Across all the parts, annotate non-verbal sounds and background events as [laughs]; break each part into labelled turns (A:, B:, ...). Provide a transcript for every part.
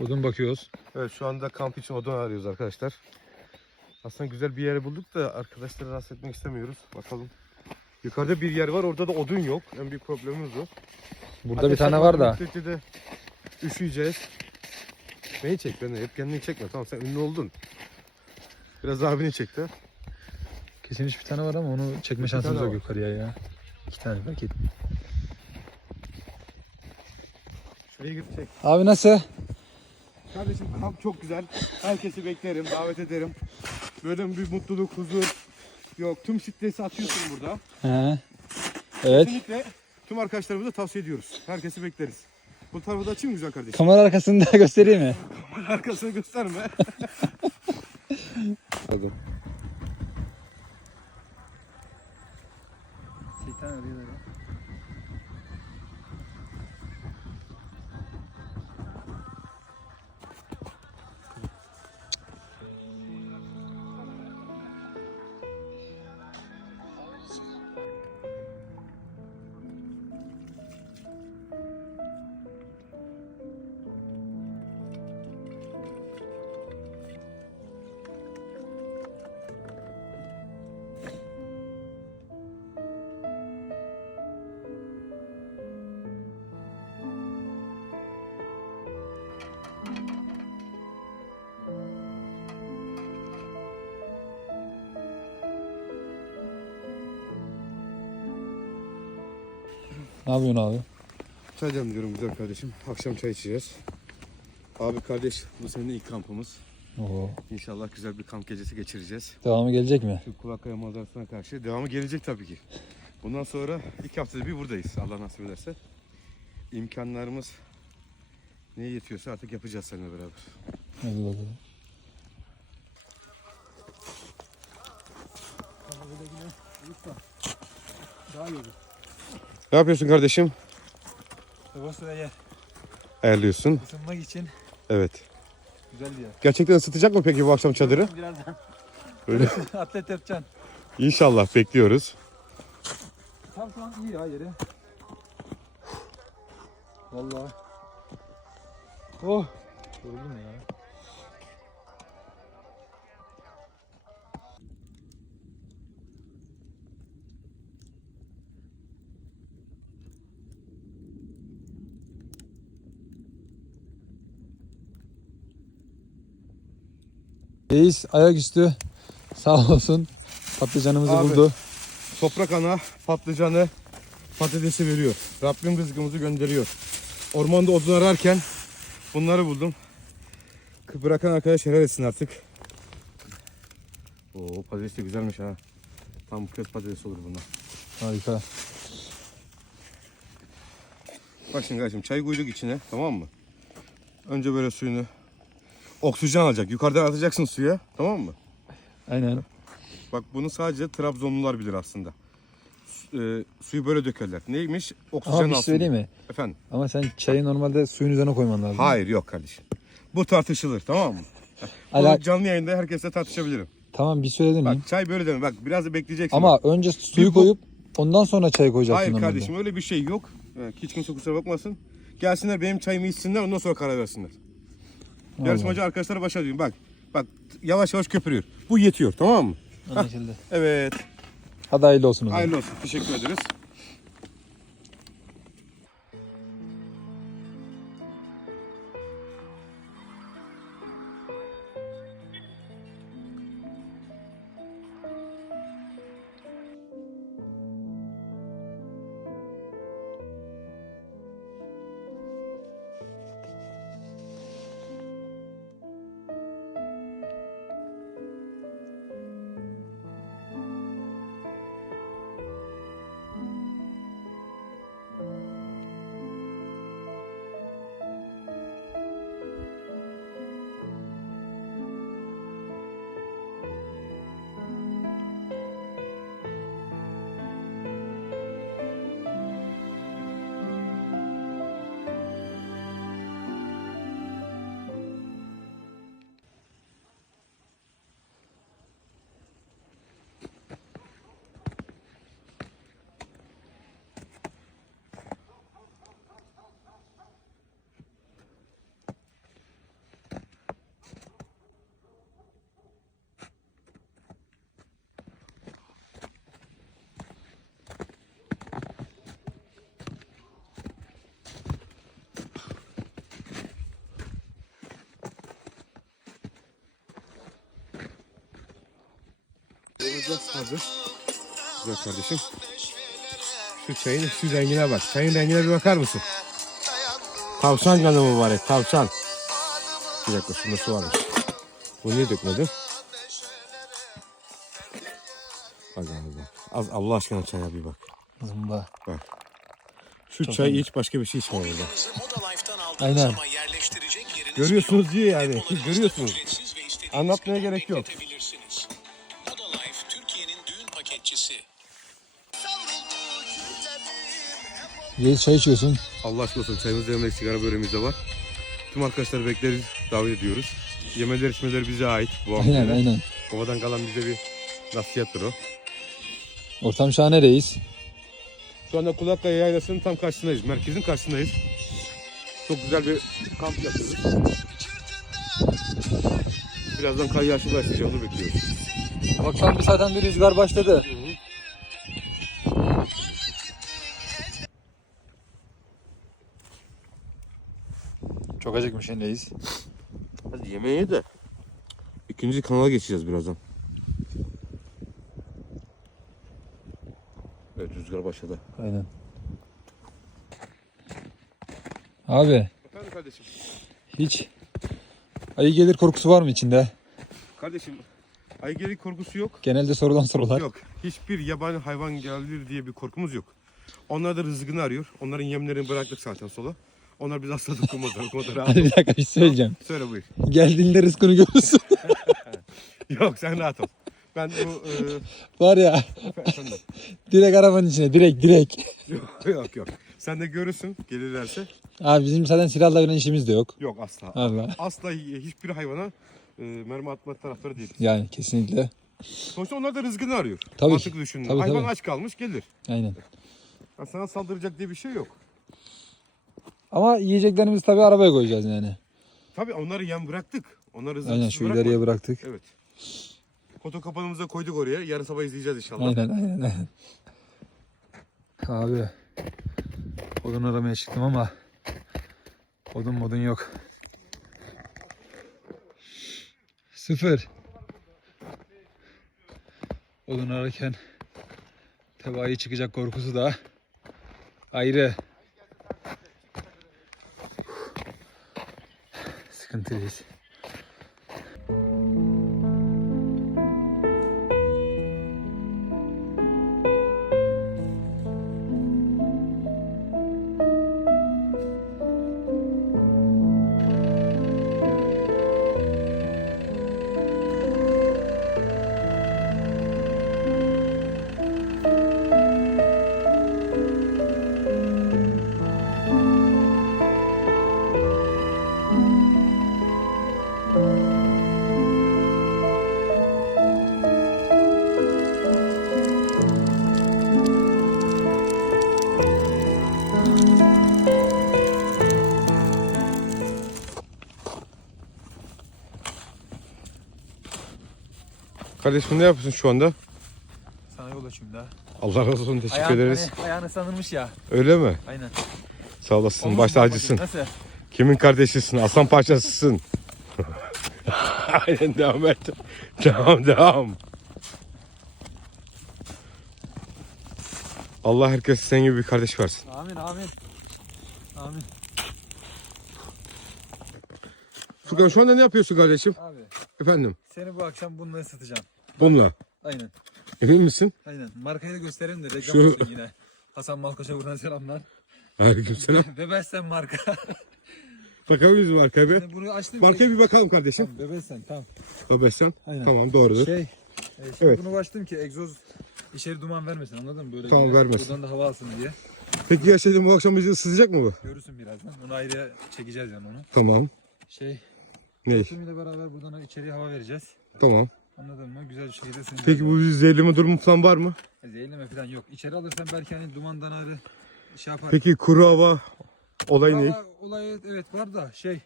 A: Odun bakıyoruz.
B: Evet şu anda kamp için odun arıyoruz arkadaşlar. Aslında güzel bir yer bulduk da arkadaşları rahatsız etmek istemiyoruz. Bakalım. Yukarıda bir yer var orada da odun yok. En büyük problemimiz o.
A: Burada bir
B: Ateş
A: tane var da.
B: de üşüyeceğiz. Beni çek beni. Hep kendini çekme. Tamam sen ünlü oldun. Biraz abini çek de.
A: Kesin hiç bir tane var ama onu çekme
B: Bir
A: şansımız yok yukarıya ya. İki tane belki.
B: Şuraya git çek.
A: Abi nasıl?
B: Kardeşim kamp çok güzel. Herkesi beklerim, davet ederim. Böyle bir mutluluk, huzur yok. Tüm stresi atıyorsun burada.
A: He. Evet.
B: Kesinlikle tüm arkadaşlarımıza tavsiye ediyoruz. Herkesi bekleriz. Bu tarafa da açayım mı güzel kardeşim?
A: Kamera arkasında göstereyim mi?
B: Arkasını gösterme. [laughs] Hadi.
A: Ne yapıyorsun abi?
B: Çay demliyorum güzel kardeşim. Akşam çay içeceğiz. Abi kardeş bu senin ilk kampımız.
A: Oo.
B: İnşallah güzel bir kamp gecesi geçireceğiz.
A: Devamı gelecek mi?
B: Şu Kulakkaya manzarasına karşı. Devamı gelecek tabii ki. Bundan sonra iki haftada bir buradayız Allah nasip ederse. İmkanlarımız neye yetiyorsa artık yapacağız seninle beraber.
A: Hadi bakalım.
B: Ne yapıyorsun kardeşim?
A: Bu sıraya
B: Ayarlıyorsun.
A: ısınmak için
B: Evet.
A: güzel diyor.
B: Gerçekten ısıtacak mı peki bu akşam çadırı?
A: Birazdan
B: Öyle. [laughs]
A: atlet yapacaksın.
B: İnşallah bekliyoruz.
A: Tam şu an iyi ya yeri. Vallahi. Oh. Yoruldum ya. Reis ayaküstü sağ olsun patlıcanımızı
B: Abi.
A: buldu.
B: Toprak ana patlıcanı patatesi veriyor. Rabbim rızkımızı gönderiyor. Ormanda odun ararken bunları buldum. Bırakan arkadaş helal etsin artık. Oo patates de güzelmiş ha. Tam köz patates olur bunlar.
A: Harika.
B: Bak şimdi kardeşim çay koyduk içine tamam mı? Önce böyle suyunu oksijen alacak. Yukarıdan atacaksın suya tamam mı?
A: Aynen.
B: Bak bunu sadece Trabzonlular bilir aslında. Su- e, suyu böyle dökerler. Neymiş? Oksijen
A: Ama bir şey söyleyeyim mi?
B: Efendim?
A: Ama sen çayı normalde suyun üzerine koyman lazım.
B: Hayır yok kardeşim. Bu tartışılır tamam mı?
A: Ala-
B: Bunu canlı yayında herkesle tartışabilirim.
A: Tamam bir söyledin mi?
B: Bak çay böyle deme. Bak biraz da bekleyeceksin.
A: Ama
B: Bak.
A: önce suyu
B: Bir bu-
A: koyup ondan sonra çayı koyacaksın
B: Hayır
A: normalde.
B: kardeşim öyle bir şey yok. Evet, hiç kimse kusura bakmasın. Gelsinler benim çayımı içsinler ondan sonra karar versinler.
A: Allah.
B: Yarışmacı arkadaşlara başa diyorum. Bak bak yavaş yavaş köpürüyor. Bu yetiyor tamam mı?
A: Anlaşıldı. [laughs]
B: Evet.
A: Hadi hayırlı olsun o zaman.
B: Hayırlı olsun. Teşekkür ederiz. Da hazır. Güzel kardeşim. Şu çayın şu rengine bak. Çayın rengine bir bakar mısın? Tavşan kanı mübarek tavşan. Bir dakika şunda su varmış. Bu niye dökmedi? Bak abi bak. Az Allah aşkına çaya bir bak.
A: Zımba.
B: Şu çay iç başka bir şey içme orada.
A: Aynen.
B: Görüyorsunuz diye yani. Görüyorsunuz. Anlatmaya gerek yok.
A: Reis çay içiyorsun.
B: Allah aşkına olsun çayımız demledik sigara böreğimiz de var. Tüm arkadaşları bekleriz, davet ediyoruz. Yemeler içmeler bize ait. Bu
A: Aynen
B: hafta.
A: aynen.
B: Babadan kalan bize bir nasihattır o.
A: Ortam şahane reis.
B: Şu anda Kulakkaya Yaylası'nın tam karşısındayız. Merkezin karşısındayız. Çok güzel bir kamp yapıyoruz. Birazdan başlayacak onu bekliyoruz.
A: An bir zaten bir rüzgar başladı. Çok acıkmışsın reis.
B: Hadi yemeğe de. İkinci kanala geçeceğiz birazdan. Evet rüzgar başladı.
A: Aynen. Abi
B: Efendim kardeşim.
A: hiç ayı gelir korkusu var mı içinde?
B: Kardeşim aygelik korkusu yok.
A: Genelde sorulan sorular.
B: Yok. Hiçbir yabani hayvan gelir diye bir korkumuz yok. Onlar da rızkını arıyor. Onların yemlerini bıraktık zaten sola. Onlar biz asla dokunmazlar. O kadar rahat
A: Hadi
B: ol.
A: bir dakika bir şey söyleyeceğim.
B: Söyle buyur.
A: Geldiğinde rızkını görürsün. [laughs]
B: Yok sen rahat ol. Ben bu...
A: var ya
B: E, efendim.
A: direkt arabanın içine direkt direkt.
B: yok yok yok. Sen de görürsün gelirlerse.
A: Abi bizim zaten silahla falan işimiz de yok.
B: Yok asla.
A: Allah.
B: Asla hiçbir hayvana e, mermi atma taraftarı değil.
A: Yani kesinlikle.
B: Sonuçta onlar da rızkını arıyor.
A: Tabii
B: Mantıklı
A: ki.
B: düşünün.
A: Tabii,
B: Hayvan
A: tabii.
B: aç kalmış gelir.
A: Aynen.
B: Ya sana saldıracak diye bir şey yok.
A: Ama yiyeceklerimizi tabii arabaya koyacağız yani.
B: Tabii onları yem bıraktık. Onları
A: Aynen
B: rızkını
A: şu ileriye bıraktık.
B: Evet. Foto kapanımıza koyduk oraya. Yarın sabah izleyeceğiz inşallah.
A: Aynen aynen aynen. Abi odun aramaya çıktım ama odun modun yok. Sıfır. Odun ararken tebaayı çıkacak korkusu da ayrı. Дивись.
B: Kardeşim ne yapıyorsun şu anda?
A: Sana yol açayım daha.
B: Allah razı olsun teşekkür ederiz.
A: hani ayağını sanırmış ya.
B: Öyle mi?
A: Aynen.
B: Sağ olasın. Baş tacısın.
A: Nasıl?
B: Kimin kardeşisin? Aslan parçasısın. [laughs] Aynen devam et. Devam devam. Allah herkes senin gibi bir kardeş versin.
A: Amin amin. Amin.
B: Furkan şu anda ne yapıyorsun kardeşim?
A: Abi
B: Efendim.
A: seni bu akşam bununla ısıtacağım.
B: Bununla.
A: Aynen.
B: Emin misin?
A: Aynen. Markayı da gösterelim de reklam
B: Şu-
A: olsun yine. Hasan Malkoç'a buradan selamlar.
B: Aleykümselam. [laughs]
A: Bebesen marka. [laughs]
B: Bakabiliriz markaya bir.
A: Bunu açtım.
B: Markaya bir bakalım kardeşim.
A: Tamam, Bebesen tamam.
B: Habersen.
A: Aynen.
B: Tamam doğrudur.
A: Şey. E,
B: Evet.
A: bunu açtım ki egzoz içeri duman vermesin anladın mı? Böyle
B: Tamam,
A: yine
B: vermesin.
A: Buradan da hava alsın diye.
B: Peki gerçekten bu akşam bizi ısıtacak mı bu?
A: Görürsün birazdan. Onu ayrıya çekeceğiz yani onu.
B: Tamam.
A: Şey.
B: Ne?
A: Tümüyle beraber buradan içeriye hava vereceğiz.
B: Tamam.
A: Anladın mı? Güzel bir şekilde ısınacağız.
B: Peki bu zehirleme durumu falan var mı?
A: Zehirleme falan yok. İçeri alırsan belki hani dumandan ayrı şey yapar.
B: Peki kuru hava olayı ne?
A: Ama olayı evet var da şey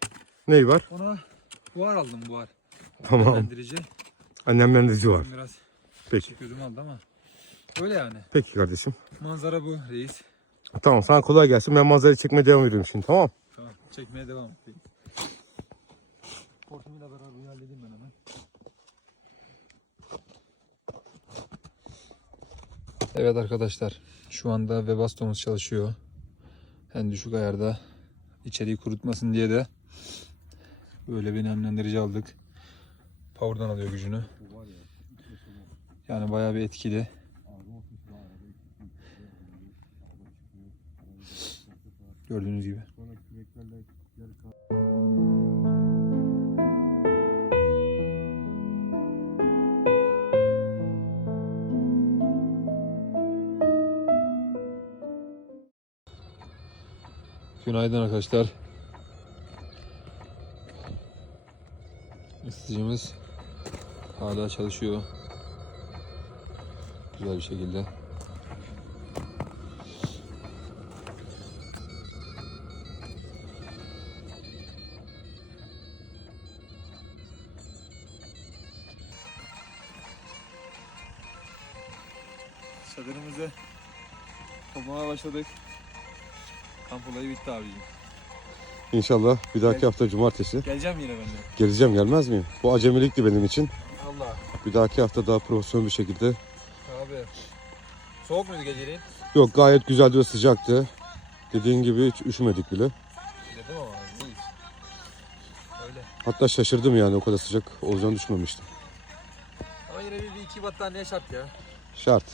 B: Ney var?
A: ona buhar aldım buhar.
B: Tamam.
A: Nemlendirici.
B: Annemlendirici var.
A: Biraz
B: Peki.
A: gözüm aldı ama. Öyle yani.
B: Peki kardeşim.
A: Manzara bu reis.
B: Tamam sana kolay gelsin. Ben manzarayı çekmeye devam ediyorum şimdi tamam
A: Tamam. Çekmeye devam. Hortumuyla beraber bunu halledeyim ben hemen. Evet arkadaşlar şu anda Webasto'muz çalışıyor. En düşük ayarda içeriği kurutmasın diye de böyle bir nemlendirici aldık. Power'dan alıyor gücünü. Yani bayağı bir etkili. Gördüğünüz gibi. Günaydın arkadaşlar. Isıtıcımız hala çalışıyor. Güzel bir şekilde. Çadırımızı kurmaya başladık. Kamp olayı bitti abicim.
B: İnşallah bir dahaki hafta cumartesi
A: Geleceğim yine ben de.
B: geleceğim gelmez miyim? Bu acemilikti benim için.
A: Allah.
B: Bir dahaki hafta daha profesyonel bir şekilde.
A: Abi. Soğuk muydu geceliğin?
B: Yok gayet güzeldi ve sıcaktı. Dediğin gibi hiç üşümedik bile.
A: Dedim ama değil. Öyle.
B: Hatta şaşırdım yani o kadar sıcak olacağını düşünmemiştim.
A: Ama yine bir, bir iki battaniye şart ya.
B: Şart.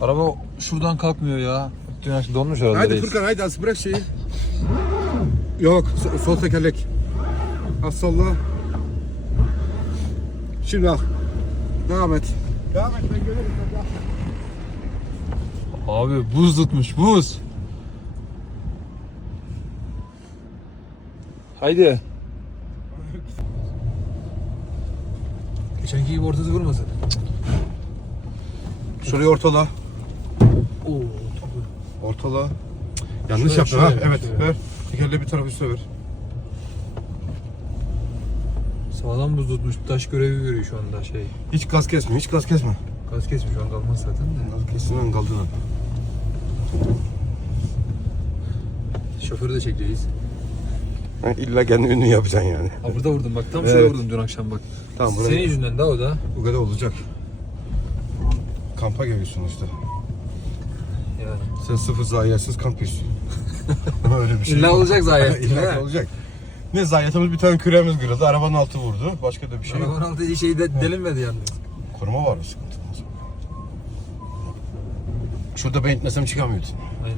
A: Araba şuradan kalkmıyor ya. Dün akşam donmuş herhalde reis.
B: haydi az bırak şeyi. Yok sol, sol tekerlek. Az solla. Şimdi al. Devam et. Devam et ben gelirim.
A: Abi buz tutmuş buz. Haydi. Geçenki gibi ortası vurmasın.
B: Şurayı ortala.
A: Oo.
B: Ortala. Yanlış
A: Şöyle,
B: yaptın ha.
A: şöyle,
B: Evet
A: şöyle.
B: ver. Tekerleği bir tarafı üstüne ver.
A: Sağlam buz tutmuş. Taş görevi görüyor şu anda şey.
B: Hiç gaz kesme, hiç gaz kesme.
A: Gaz kesmiş şu an kalmaz zaten de.
B: Gaz kesin kaldı lan.
A: Şoförü de çekeceğiz.
B: Ha, illa kendi ünlü yapacaksın yani.
A: Ha burada vurdum bak tam
B: Evet.
A: şuraya vurdum dün akşam bak.
B: Tamam
A: Senin yüzünden de o da.
B: bu kadar olacak. Kampa geliyorsun işte.
A: Yani.
B: Sen sıfır zayiatsız. [laughs] Ama öyle bir şey
A: İlla olacak zayiat, [laughs]
B: İlla olacak. Ne zayiatımız bir tane küremiz kırıldı. Arabanın altı vurdu. Başka da bir şey yok.
A: Arabanın altı şey de delinmedi yalnız.
B: Koruma var o sıkıntı. Şurada ben itmesem çıkamıyordun.
A: Aynen.